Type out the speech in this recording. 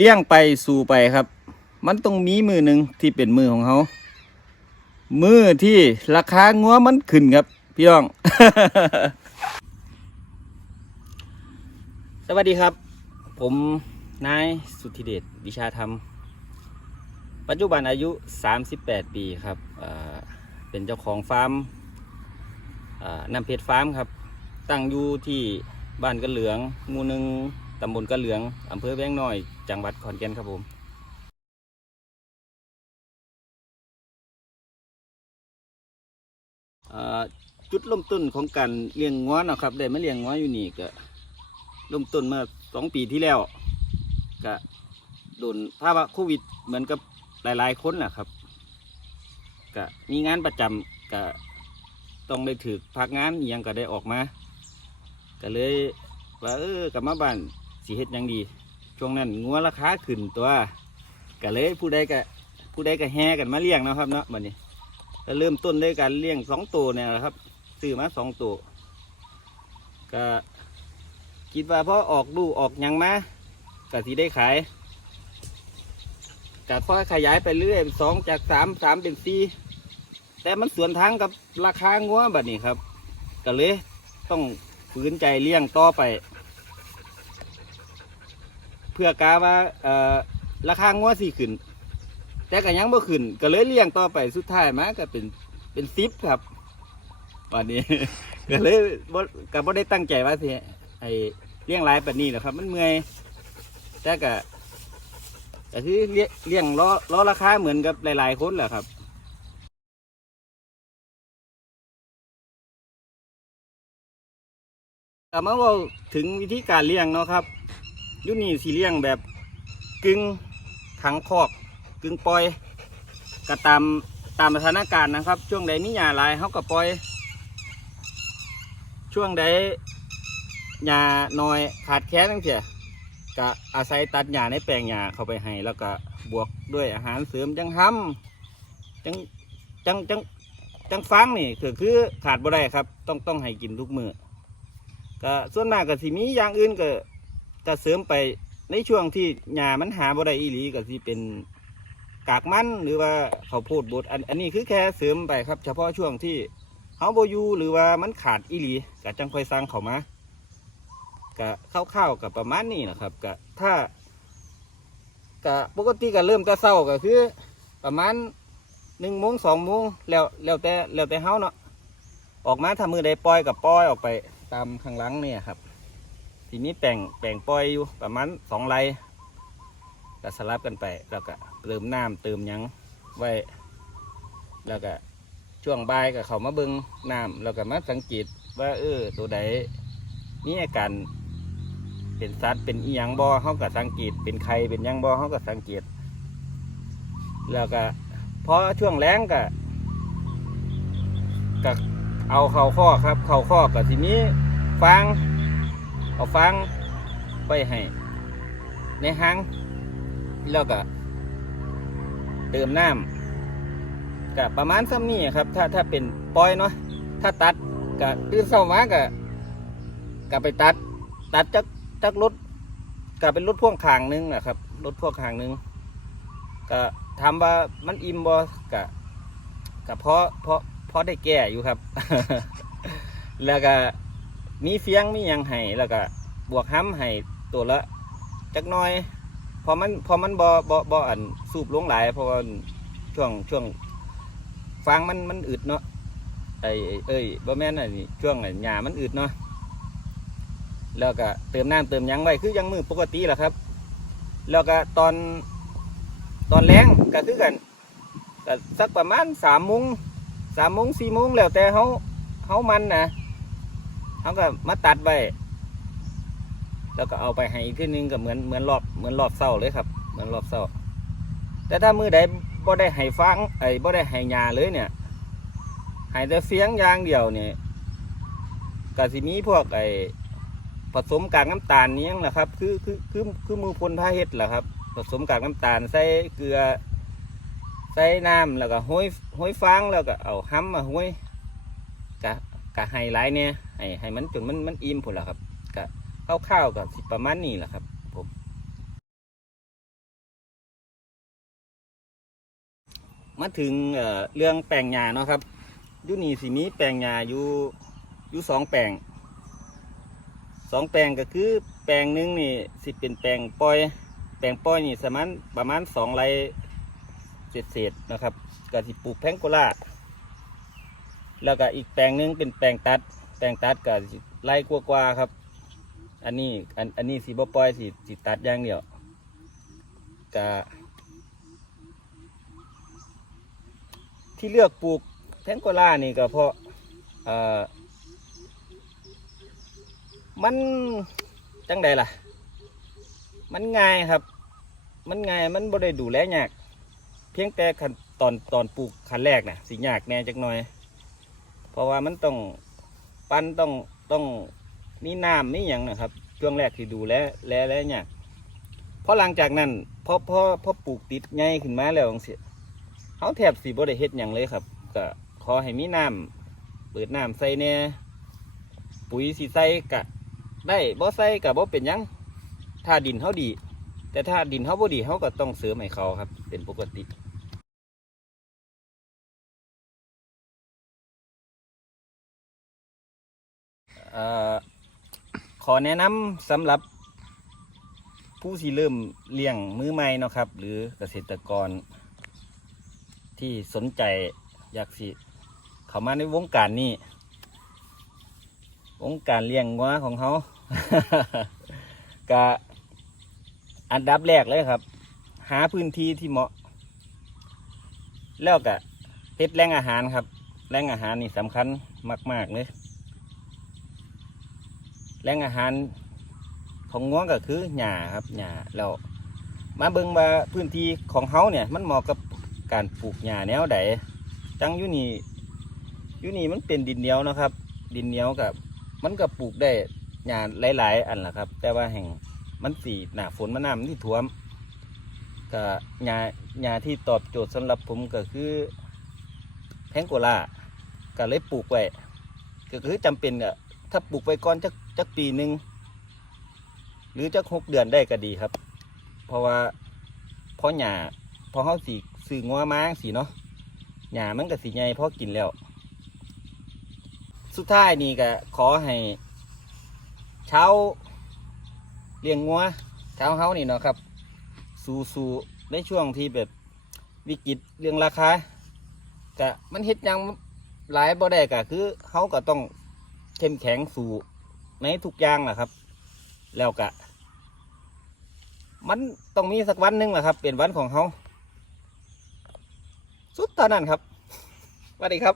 เลี้ยงไปสู่ไปครับ มันต้องมีมือหนึ่งที่เป็นมือของเขา มือที่ราคางัวมันขึ้นครับ พี่น้อง สวัสดีครับ ผมนายสุธิเดชวิชาธรรม ปัจจุบันอายุ 38 ปีครับเป็นเจ้าของฟาร์มน้ำเพชรฟาร์มครับ ตั้งอยู่ที่บ้านกระเหลือง หมู่หนึ่งตำบลกระเหลืองอำเภอแวงน้อย จังหวัดขอนแก่นครับผมจุดเริ่มต้นของการเลี้ยงง้อนะครับได้มาเลี้ยงง้ออยู่นี่ก็เริ่มต้นเมื่อสองปีที่แล้วก็โดนภาวะโควิดเหมือนกับหลาย ๆ คนแหละครับก็มีงานประจำก็ต้องได้ถือพักงานยังก็ได้ออกมา ก็เลยว่าเออกลับมาบ้านสีเฮ็ดยังดี ช่วงนั้นงัวราคาขึ้นตัวก็เลยผู้ใดก็ผู้ใดก็แห่กันมาเลี้ยงนะครับเนาะบัดนี้ก็เริ่มต้นด้วยการเลี้ยงสองตัวเนี่ยแหละครับซื้อมาสองตัวก็คิดว่าพอออกลูกออกยังมาก็สิได้ขายก็ค่อยขยายไปเรื่อยสองจากสามสามเป็นสี่แต่มันสวนทางกับราคางัวแบบนี้ครับ ก็เลยต้องฝืนใจเลี้ยงต่อไป พื่อกาว่าเอ่อราคางัวสี่ขึ้น แต่ก็ยังบ่ขึ้น ก็เลยเลี้ยงต่อไปสุดท้ายมาก็เป็นเป็นซิปครับวันนี้ ก็เลยบ่ก็บ่ได้ตั้งใจว่าสิไอเลี้ยงหลายแบบนี้แหละครับ มันเมื่อยแต่ก็ก็คือเลี้ยเลี้ยงล้อล้อราคาเหมือนกับหลาย ๆ คนแหละครับก็มาเว่าถึงวิธีการเลี้ยงเนาะครับ ยุนี่สีเลี้ยงแบบกึ่งขังคอกกึ่งปล่อยก็ตามตามสถานการณ์นะครับ ช่วงใดมีหญ้าหลายเขาก็ปล่อย ช่วงใดหญ้าน้อยขาดแคลนตั้งเสียก็อาศัยตัดหญ้าในแปลงหญ้าเข้าไปให้ แล้วก็บวกด้วยอาหารเสริมจังห้ำจังจังจังจังฟังนี่คือคือขาดบ่ได้ครับ ต้องต้องให้กินทุกมือก็ส่วนมากก็สิมีอย่างอื่นก็ ก็เสริมไปในช่วงที่หญ้ามันหาบ่ได้อีหลีก็สิเป็นกากมันหรือว่าข้าวโพดบดอันอันนี้คือแค่เสริมไปครับ เฉพาะช่วงที่เฮาบ่อยู่หรือว่ามันขาดอีหลีก็จังค่อยสร้างเข้ามาก็คร่าๆกับประมาณนี้นะครับก็ถ้าก็ปกติก็เริ่มแต่เช้าก็คือ ประมาณหนึ่งโมงสองโมงแล้วแล้วแต่แล้วแต่เฮาเนาะออกมาถ้ามือใดปล่อยกับปล่อยออกไปตามข้างหลังเนี่ยครับ ทีนี้แปลงแปลงปล่อยอยู่ประมาณสองไร่ก็สลับกันไปแล้วก็เติมน้ำเติมยังไว้ แล้วก็ช่วงบ่ายก็เขามาเบิงน้ำแล้วก็มาสังเกตว่าเออตัวใดมีอาการเป็นสัตว์เป็นอีหยังบ่เขาก็สังเกตเป็นไข่เป็นยังบ่เขาก็สังเกต แล้วก็พอช่วงแรงก็ก็เอาเข่าข้อครับ เข่าข้อกับทีนี้ฟาง เอาฟางไปให้ในห้างแล้วก็เติมน้ำก็ประมาณซ้ำนี้ครับ ถ้าถ้าเป็นปล่อยเนาะถ้าตัดก็ตื่นเช้ามาก็ก็ไปตัด ตัดจากจากรถก็เป็นรถพ่วงขางนึงนะครับรถพ่วงขางนึงก็ถามว่ามันอิ่มบ่ก็ก็เพราะเพราะเพราะได้แก่อยู่ครับ แล้วก็ มีเฟียงมีหยังให้แล้วก็บวกห้ำให้ตัวละจักหน้อยพอมันพอมันบอบอบออันสูบลงหลายเพราะว่าช่วงช่วงฟางมันมันอึดเนาะไอไอ้เอ้ยบ่แม่นอันนี้ช่วงไอ้หญ้ามันอึดเนาะแล้วก็เติมน้ำเติมหยังไว้คือยังมือปกติแหละครับ แล้วก็ตอนตอนแรงก็คือกันก็สักประมาณสามโมงสามโมงสี่โมงแล้วแต่เขาเขามันนะ เขาก็มาตัดไว้แล้วก็เอาไปให้อีกทีนึงก็เหมือนเหมือนรอบเหมือนรอบเศร้าเลยครับ เหมือนรอบเศร้า แต่ถ้ามือใดบ่ได้ให้ฟังไอ้บ่ได้ให้ยาเลยเนี่ยให้แต่เฟียงอย่างเดียวเนี่ยก็สิมีพวกไอ้ผสมกากน้ำตาลนี้แหละครับ คือคือคือคือมือพลพาเฮ็ดแหละครับ ผสมกากน้ำตาลใส่เกลือใส่น้ำแล้วก็ห้อยห้อยฟางแล้วก็เอาห้ำมาห้อยกะ กะไฮไลท์เนี่ยให้ให้มันจนมันมันอิ่มผลละครับก็ะข้าวๆกับประมาณนี้แหละครับผมมาถึงเรื่องแปลงยาเนาะครับยูนีสีนี้แปลงยาอยู่อยู่สองแปลงสองแปลงก็คือแปลงหนึ่งนี่สิเป็นแปลงปล่อย แปลงปล่อยนี่สมันประมาณสองไรเศษๆนะครับก็สิปลูกแพงโกล่า แล้วก็อีกแปลงนึงเป็นแปลงตัด แปลงตัดก็สิไร่กว่าครับ อันนี้อันอันนี้สีบ่ปล่อยสิสิตัดอย่างเดียวก็ที่เลือกปลูกแพงโกล่านี่ก็เพราะเอ่อมันจังใดล่ะ มันง่ายครับ มันง่ายมันบ่ได้ดูแลยาก เพียงแต่ขั้นตอนตอนปลูกขั้นแรกน่ะสิยากแน่จักหน่อย ราะว่ามันต้องปั้นต้องต้องมีน้ำมีอย่างนะครับ ช่วงแรกที่ดูแลแลแลเนี่ยเพราะหลังจากนั้นพอพอพอปลูกติดไงขึ้นมาแล้วจังซี่เขาแทบสีบ่ได้เฮ็ดอย่างเลยครับ ก็ขอให้มีน้ำเปิดน้ำใส่แหน่ยปุ๋ยสีใส่กะ ได้บ่ใส่กะบ่เป็นยังถ้าดินเขาดี แต่ถ้าดินเขาบ่ดีเขาก็ต้องเสริมให้เขาครับ เป็นปกติ ขอแนะนำสำหรับผู้ที่เริ่มเลี้ยงมือใหม่นะครับ หรือเกษตรกร ที่สนใจอยากสิเข้ามาในวงการนี้ วงการเลี้ยงงัวของเขาก็อันดับแรกเลยครับ หาพื้นที่ที่เหมาะ แล้วก็เฮ็ดแหล่งอาหารครับแหล่งอาหารนี่สำคัญมาก ๆ เลย หล่งอาหารของง้วก็คือหญ้าครับหญ้าแล้วมาเบิ่งว่าพื้นที่ของเฮาเนี่ยมันเหมาะกับการปลูกหญ้าแนวใดจังอยู่นี่อยู่นี่มันเป็นดินเหนียวนะครับ ดินเหนียวกับมันก็ปลูกได้หญ้าหลาย ๆ อันล่ะครับ แต่ว่าแห่งมันสีหนาฝนมันน้ำที่ท่วมก็หญ้าหญ้าที่ตอบโจทย์สำหรับผมก็คือแพงโกลาก็เลยปลูกไว้ก็คือจำเป็นอะถ้าปลูกไว้ก่อนจัก จักปีหนึ่งหรือจักหกเดือนได้ก็ดีครับ เพราะว่าเพราะหญ้าพอเขาสีซื้องัวม้าสีเนาะหญ้ามันก็สีใหญ่พอกินแล้ว สุดท้ายนี่ก็ขอให้เช้าเลี้ยงงัวเช้าเฮานี่เนาะครับ สู้ๆในช่วงที่แบบวิกฤตเรื่องราคากะมันเฮ็ดยังหลายบ่ได้ก็คือเฮาก็ต้องเข้มแข็งสู่ ในทุกอย่างแหละครับ แล้วกะ มันต้องมีสักวันหนึ่งแหละครับ เป็นวันของเขาสุดเท่านั้นครับสวัสดีครับ